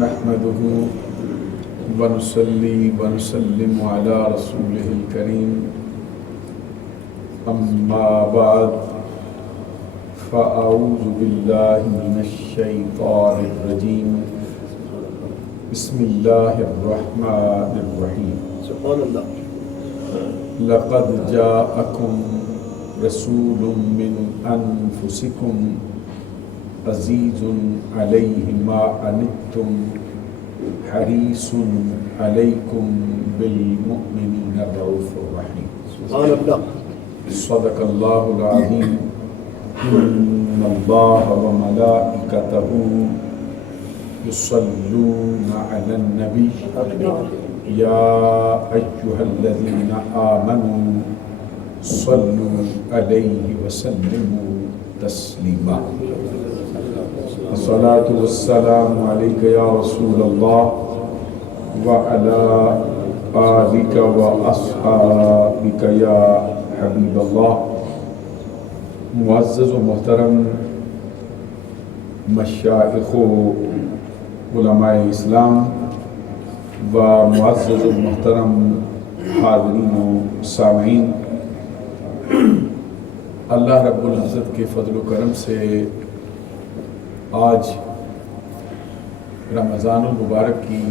نحمده ونصلي ونسلم على رسوله الكريم أما بعد فأعوذ بالله من الشيطان الرجيم بسم الله الرحمن الرحيم سبحان الله. لقد جاءكم رسول من أنفسكم عزيز عليه ما عنتم حريص عليكم بالمؤمنين رؤوف رحيم. سبحان الله. صدق الله العظيم. إن الله وملائكته يصلون على النبي يا أيها الذين آمنوا صلوا عليه وسلموا تسليما. الصلاة والسلام عليك يا رسول الله وعلى آلك وأصحابك يا حبیب اللہ. معزز و محترم مشائخ و علماء اسلام و معزز و محترم حاضرین و سامعین، اللہ رب العزت کے فضل و کرم سے آج رمضان المبارک کی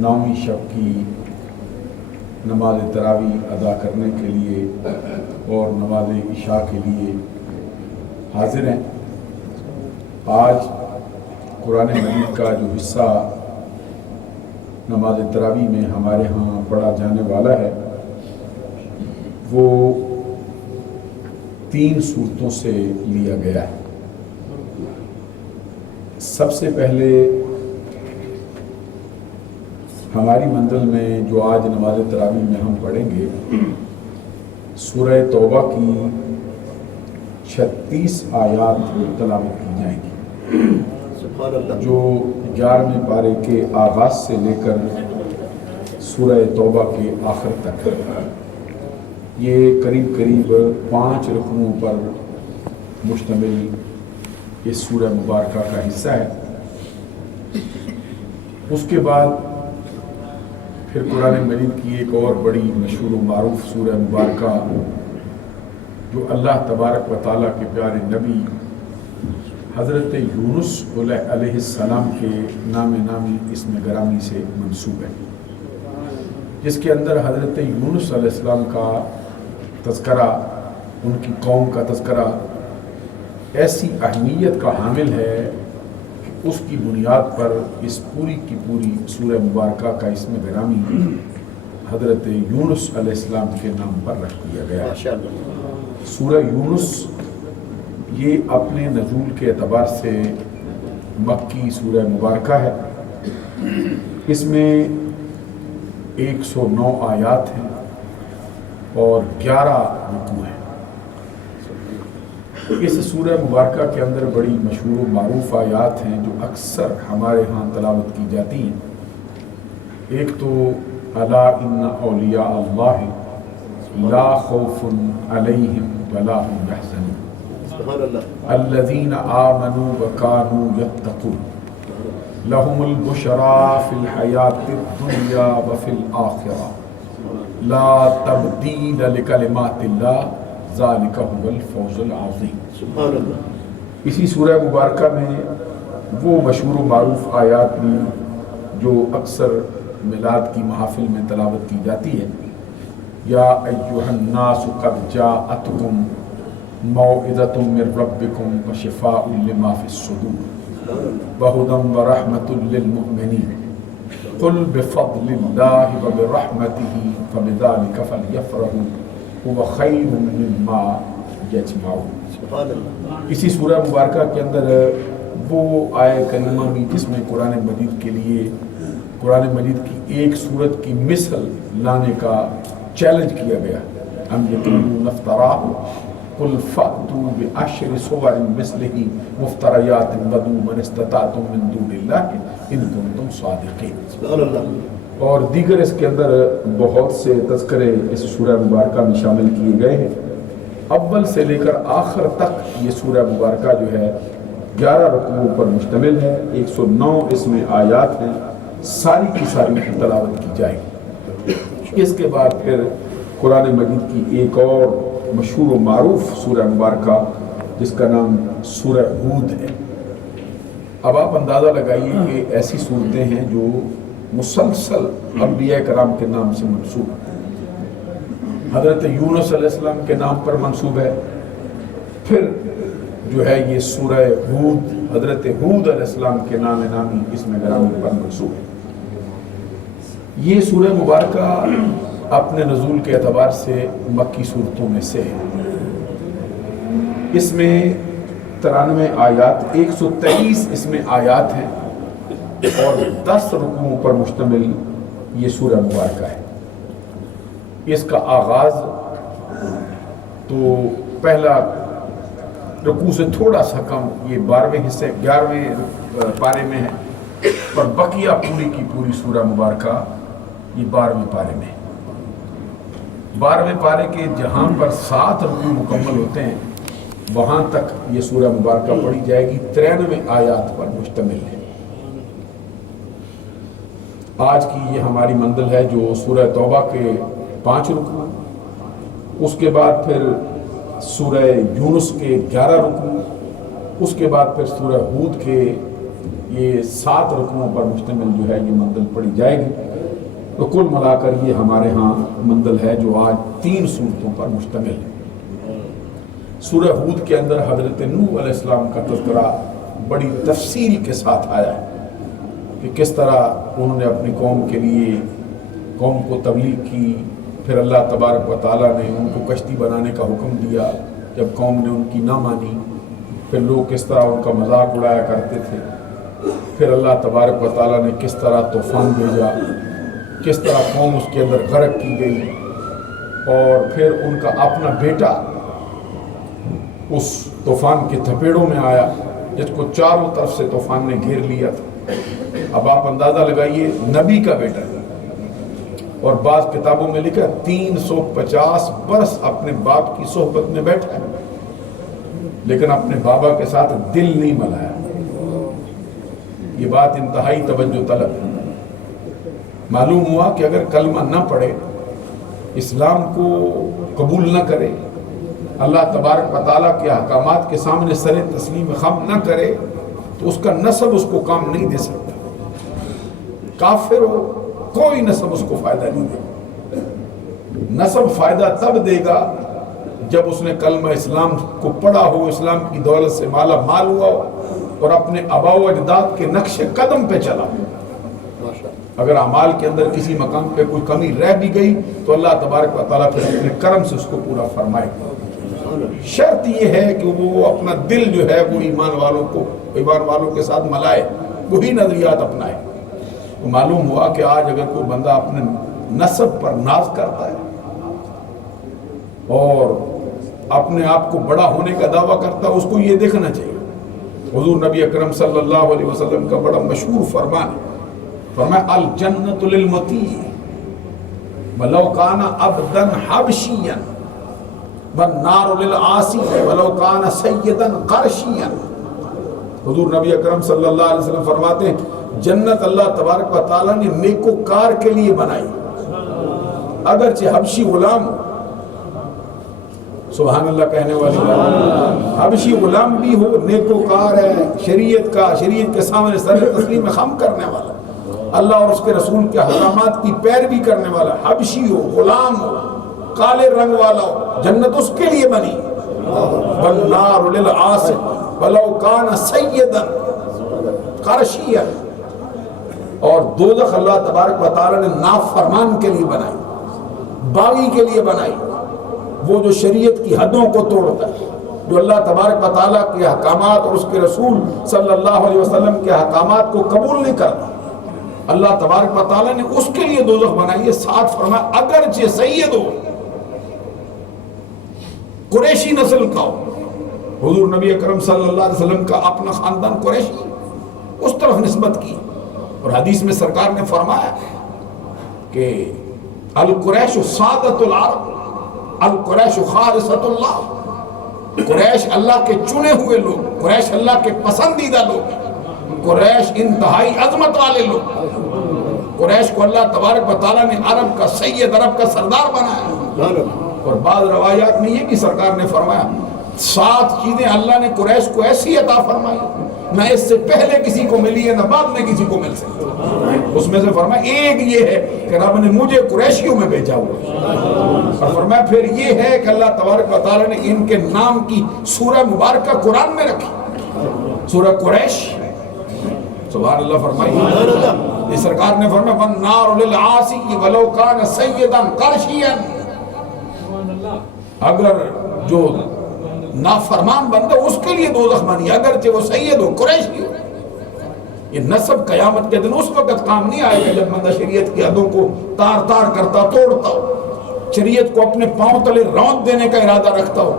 9ویں شب کی نماز تراویح ادا کرنے کے لیے اور نماز عشاء کے لیے حاضر ہیں. آج قرآن مجید کا جو حصہ نماز تراویح میں ہمارے ہاں پڑھا جانے والا ہے وہ 3 صورتوں سے لیا گیا ہے. سب سے پہلے ہماری منزل میں جو آج نماز تراویح میں ہم پڑھیں گے سورہ توبہ کی 36 آیات تلاوت کی جائیں گی، سبحان اللہ. جو 11ویں پارے کے آغاز سے لے کر سورہ توبہ کے آخر تک. یہ قریب 5 رکنوں پر مشتمل اس سورہ مبارکہ کا حصہ ہے. اس کے بعد پھر قرآن مجید کی ایک اور بڑی مشہور و معروف سورہ مبارکہ جو اللہ تبارک و تعالیٰ کے پیارے نبی حضرت یونس علیہ السلام کے نام نامی اسم گرامی سے منسوب ہے، جس کے اندر حضرت یونس علیہ السلام کا تذکرہ، ان کی قوم کا تذکرہ ایسی اہمیت کا حامل ہے کہ اس کی بنیاد پر اس پوری کی پوری سورہ مبارکہ کا اسم گرامی حضرت یونس علیہ السلام کے نام پر رکھ دیا گیا. سورہ یونس یہ اپنے نزول کے اعتبار سے مکی سورہ مبارکہ ہے. اس میں 109 آیات ہیں اور 11 رکوع ہیں. اس سورہ مبارکہ کے اندر بڑی مشہور و معروف آیات ہیں جو اکثر ہمارے ہاں تلاوت کی جاتی ہیں. ایک تو الا ان اولیاء اللہ لا خوف علیہم ولا هم یحزنون الذین آمنوا وکانوا یتقون لهم البشرى فی الحیاۃ الدنیا وفی الآخرہ لا تبدیل لکلمات اللہ ذالک هو الفوز العظیم. اسی سورہ مبارکہ میں وہ مشہور و معروف آیات بھی جو اکثر میلاد کی محافل میں تلاوت کی جاتی ہے. یا ایھا الناس قد جاءتکم موعظۃ من ربکم وشفاء لما فی الصدور وہدی ورحمۃ للمؤمنین قل بفضل اللہ وبرحمتہ فبذلک فلیفرحوا هو خیر مما یجمعون. اسی سورہ مبارکہ کے اندر وہ آیہ کریمہ بھی جس میں قرآن مجید کے لیے قرآن مجید کی ایک سورت کی مثل لانے کا چیلنج کیا گیا. ہم یقولون افتراہ قل فأتوا بعشر سور مثلہ مفتریات ودعوا من استطعتم من دون اللہ ان کنتم صادقین. اور دیگر اس کے اندر بہت سے تذکرے اس سورہ مبارکہ میں شامل کیے گئے ہیں. اول سے لے کر آخر تک یہ سورہ مبارکہ جو ہے 11 رکوعوں پر مشتمل ہے، 109 اس میں آیات ہیں، ساری کی ساری تلاوت کی جائے گی۔ اس کے بعد پھر قرآن مجید کی ایک اور مشہور و معروف سورہ مبارکہ جس کا نام سورہ ہود ہے۔ اب آپ اندازہ لگائیے کہ ایسی صورتیں ہیں جو مسلسل انبیاء کرام کے نام سے منسوب ہے۔ حضرت یونس علیہ السلام کے نام پر منسوب ہے، پھر جو ہے یہ سورہ ہود حضرت ہود علیہ السلام کے نام نامی اس میں گرامی پر منسوب ہے۔ یہ سورہ مبارکہ اپنے نزول کے اعتبار سے مکی صورتوں میں سے ہے۔ اس میں 93 آیات، 123 اس میں آیات ہیں اور 10 رکوعوں پر مشتمل یہ سورہ مبارکہ ہے۔ اس کا آغاز تو پہلا رکوع سے تھوڑا سا کم، یہ 12ویں حصے 11ویں پارے میں ہے، اور بقیہ پوری کی پوری سورہ مبارکہ یہ 12ویں پارے میں ہے۔ 12ویں پارے کے جہاں پر 7 رکوع مکمل ہوتے ہیں وہاں تک یہ سورہ مبارکہ پڑھی جائے گی، 93 آیات پر مشتمل ہے۔ آج کی یہ ہماری منزل ہے جو سورہ توبہ کے 5 رکوع، اس کے بعد پھر سورہ یونس کے 11 رکوع، اس کے بعد پھر سورہ ہود کے یہ 7 رکوعوں پر مشتمل جو ہے یہ منزل پڑھی جائے گی۔ تو کل ملا کر یہ ہمارے ہاں منزل ہے جو آج 3 صورتوں پر مشتمل ہے۔ سورہ ہود کے اندر حضرت نوح علیہ السلام کا تذکرہ بڑی تفصیل کے ساتھ آیا ہے کہ کس طرح انہوں نے اپنی قوم کے لیے قوم کو تبلیغ کی، پھر اللہ تبارک و تعالیٰ نے ان کو کشتی بنانے کا حکم دیا، جب قوم نے ان کی نہ مانی پھر لوگ کس طرح ان کا مذاق اڑایا کرتے تھے، پھر اللہ تبارک و تعالیٰ نے کس طرح طوفان بھیجا، کس طرح قوم اس کے اندر غرق کی گئی، اور پھر ان کا اپنا بیٹا اس طوفان کے تھپیڑوں میں آیا جس کو چاروں طرف سے طوفان نے گھیر لیا تھا۔ اب آپ اندازہ لگائیے، نبی کا بیٹا، اور بعض کتابوں میں لکھا 350 برس اپنے باپ کی صحبت میں بیٹھا ہے لیکن اپنے بابا کے ساتھ دل نہیں ملایا۔ یہ بات انتہائی توجہ طلب ہے۔ معلوم ہوا کہ اگر کلمہ نہ پڑھے، اسلام کو قبول نہ کرے، اللہ تبارک و تعالیٰ کے احکامات کے سامنے سر تسلیم خم نہ کرے تو اس کا نسب اس کو کام نہیں دے سکتا۔ کافر ہو کوئی نسب اس کو فائدہ نہیں دے گا۔ نسب فائدہ تب دے گا جب اس نے کلمہ اسلام کو پڑھا ہو، اسلام کی دولت سے مالا مال ہوا ہو اور اپنے آباء و اجداد کے نقش قدم پہ چلا ہو۔ اگر اعمال کے اندر کسی مقام پہ کوئی کمی رہ بھی گئی تو اللہ تبارک و تعالیٰ پھر اپنے کرم سے اس کو پورا فرمائے گا۔ شرط یہ ہے کہ وہ اپنا دل جو ہے وہ ایمان والوں کے ساتھ ملائے، وہی نظریات اپنائے۔ تو معلوم ہوا کہ آج اگر کوئی بندہ اپنے نسب پر ناز کرتا ہے اور اپنے آپ کو بڑا ہونے کا دعویٰ کرتا ہے، اس کو یہ دیکھنا چاہیے۔ حضور نبی اکرم صلی اللہ علیہ وسلم کا بڑا مشہور فرمان ہے، فرمایا الجنت للمطیع ولو کان عبدا حبشیا والنار للعاصی ولو کان سیدا قرشیا۔ حضور نبی اکرم صلی اللہ علیہ وسلم فرماتے ہیں جنت اللہ تبارک و تعالیٰ نے نیکوکار کے لیے بنائی، اگرچہ حبشی غلام ہو، سبحان اللہ کہنے والی حبشی غلام بھی ہو، نیکوکار ہے، شریعت کے سامنے سر تسلیم خم کرنے والا، اللہ اور اس کے رسول کے احکامات کی پیروی کرنے والا، حبشی ہو، غلام ہو، کالے رنگ والا ہو، جنت اس کے لیے بنی۔ والنار للعاصی ولو کان سیدا قرشیا، اور دوزخ اللہ تبارک و تعالیٰ نے نافرمان کے لیے بنائی، باغی کے لیے بنائی، وہ جو شریعت کی حدوں کو توڑتا ہے، جو اللہ تبارک و تعالیٰ کے احکامات اور اس کے رسول صلی اللہ علیہ وسلم کے احکامات کو قبول نہیں کرتا، اللہ تبارک و تعالیٰ نے اس کے لیے دوزخ بنائی ہے۔ ساتھ فرمایا اگرچہ سید ہو، قریشی نسل کا ہو، حضور نبی اکرم صلی اللہ علیہ وسلم کا اپنا خاندان قریشی، اس طرف نسبت کی، اور حدیث میں سرکار نے فرمایا کہ القریش سادت العرب القریش خالصۃ اللہ، قریش اللہ کے چنے ہوئے لوگ، قریش اللہ کے پسندیدہ لوگ، قریش انتہائی عظمت والے لوگ، قریش کو اللہ تبارک و تعالیٰ نے عرب کا سید، عرب کا سردار بنایا۔ اور بعض روایات میں یہ بھی سرکار نے فرمایا 7 چیزیں اللہ نے قریش کو ایسی عطا فرمائی نہ اس سے پہلے کسی کو ملی ہے نہ بعد میں کسی کو مل سکتی۔ اس میں سے فرمایا ایک یہ ہے کہ رب نے مجھے قریشیوں میں بھیجا ہوا، اور فرمایا پھر یہ ہے کہ اللہ تبارک و تعالیٰ نے ان کے نام کی سورہ مبارکہ قرآن میں رکھی، سورہ قریش۔ سبحان اللہ فرمائی۔ اس سرکار نے فرمایا وَالنَّارُ لِلْعَاصِيِّ وَلَوْ كَانَ سَيِّدًا قَرْشِيًا، اگر جو نافرمان بندہ اس کے لیے دوزخ بنی اگرچہ وہ سید ہو، قریشی ہو۔ یہ نسب قیامت کے دن اس وقت کام نہیں آئے گا جب بندہ شریعت کی حدوں کو تار تار کرتا، توڑتا ہو، شریعت کو اپنے پاؤں تلے روند دینے کا ارادہ رکھتا ہو،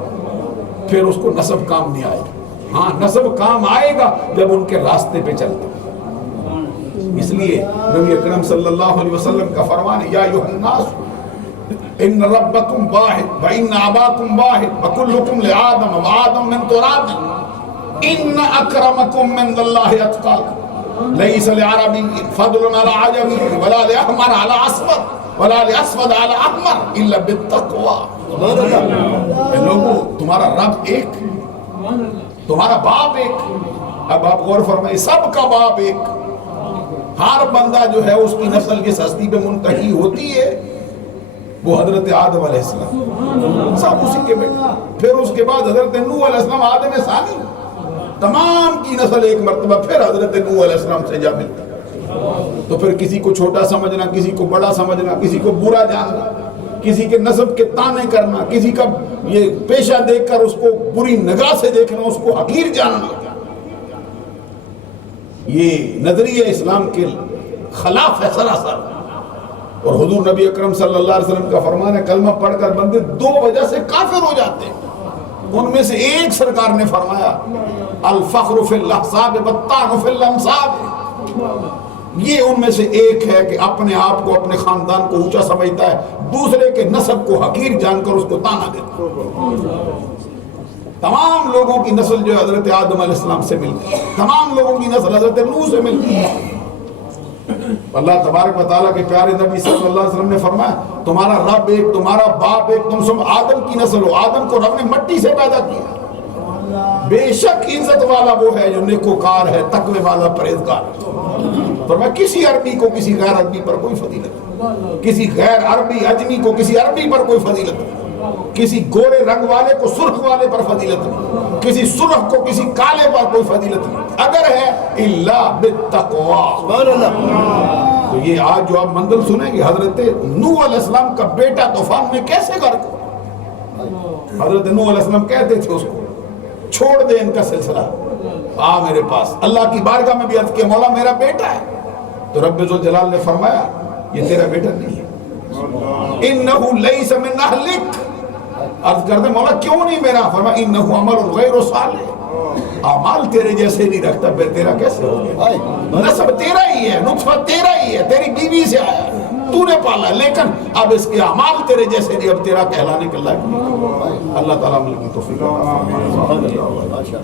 پھر اس کو نسب کام نہیں آئے گا۔ ہاں نسب کام آئے گا جب ان کے راستے پہ چلتا ہو۔ اس لیے نبی اکرم صلی اللہ علیہ وسلم کا فرمان ہے یا ایھا الناس ان ربکم واحد وان اباکم واحد وکلکم لآدم وآدم من تراب ان اکرمکم عند اللہ اتقاکم لیس لعربی فضل علی عجمی ولا لاحمر علی اسود ولا لاسود علی احمر الا بالتقوی۔ لوگوں تمہارا رب ایک، تمہارا باپ ایک۔ اب آپ غور فرمائیں، سب کا باپ ایک، ہر بندہ جو ہے اس کی نسل کی ہستی پہ منتہی ہوتی ہے وہ حضرت آدم علیہ السلام، سب اسی کے بیٹے۔ پھر اس کے بعد حضرت نوح علیہ السلام آدم ثانی، تمام کی نسل ایک مرتبہ پھر حضرت نوح علیہ السلام سے جا ملتا۔ تو پھر کسی کو چھوٹا سمجھنا، کسی کو بڑا سمجھنا، کسی کو برا جاننا، کسی کے نسب کے تانے کرنا، کسی کا یہ پیشہ دیکھ کر اس کو بری نگاہ سے دیکھنا، اس کو حقیر جاننا، یہ نظریہ اسلام کے خلاف ہے سراسر۔ اور حضور نبی اکرم صلی اللہ علیہ وسلم کا فرمان ہے کلمہ پڑھ کر بندے 2 وجہ سے کافر ہو جاتے ہیں، ان میں سے ایک سرکار نے فرمایا الفخر فی الاحساب والطعن فی الانساب، یہ ان میں سے ایک ہے کہ اپنے آپ کو، اپنے خاندان کو اونچا سمجھتا ہے، دوسرے کے نسب کو حقیر جان کر اس کو تانا دیتا ہے۔ تمام لوگوں کی نسل جو حضرت آدم علیہ السلام سے ملتی ہے، تمام لوگوں کی نسل حضرت نوح سے ملتی ہے۔ اللہ تبارک و تعالیٰ کے پیارے نبی صلی اللہ علیہ وسلم نے فرمایا تمہارا رب ایک، تمہارا باپ ایک، تم سب آدم کی نسل ہو۔ آدم کو رب نے مٹی سے پیدا کیا، بے شک عزت والا وہ ہے جو نیکوکار ہے، تقوی والا پرہیزگار ہے۔ فرمایا کسی عربی کو کسی غیر عربی پر کوئی فضیلت نہیں، کسی غیر عربی اجمی کو کسی عربی پر کوئی فضیلت نہیں، کسی گورے رنگ والے کو سرخ والے پر فضیلت نہیں، کسی سرخ کو کسی کالے پر کوئی فضیلت نہیں، اگر ہے الا بالتقوی۔ تو یہ آج جو آپ منزل سنیں گے حضرت نوح علیہ السلام کا بیٹا طوفان میں کیسے غرق ہو، حضرت نوح علیہ السلام کہتے تھے اس کو چھوڑ دے ان کا سلسلہ، آ میرے پاس۔ اللہ کی بارگاہ میں بھی عرض کیا مولا میرا بیٹا ہے، تو رب ذوالجلال نے فرمایا یہ تیرا بیٹا نہیں ہے، انہو لیس من اہلک۔ عرض کرتے مولا کیوں نہیں میرا؟ فرمایا انہو عمل غیر صالح، اعمال تیرے جیسے نہیں رکھتا، پھر تیرا کیسے ہو گیا؟ نسب تیرا ہی ہے، نطفہ تیرا ہی ہے، تیری بیوی سے آیا، تو نے پالا، لیکن اب اس کے اعمال تیرے جیسے نہیں، اب تیرا کہلانے کے لائق نہیں۔ اللہ تعالیٰ ملک توفیق عطا فرمائے۔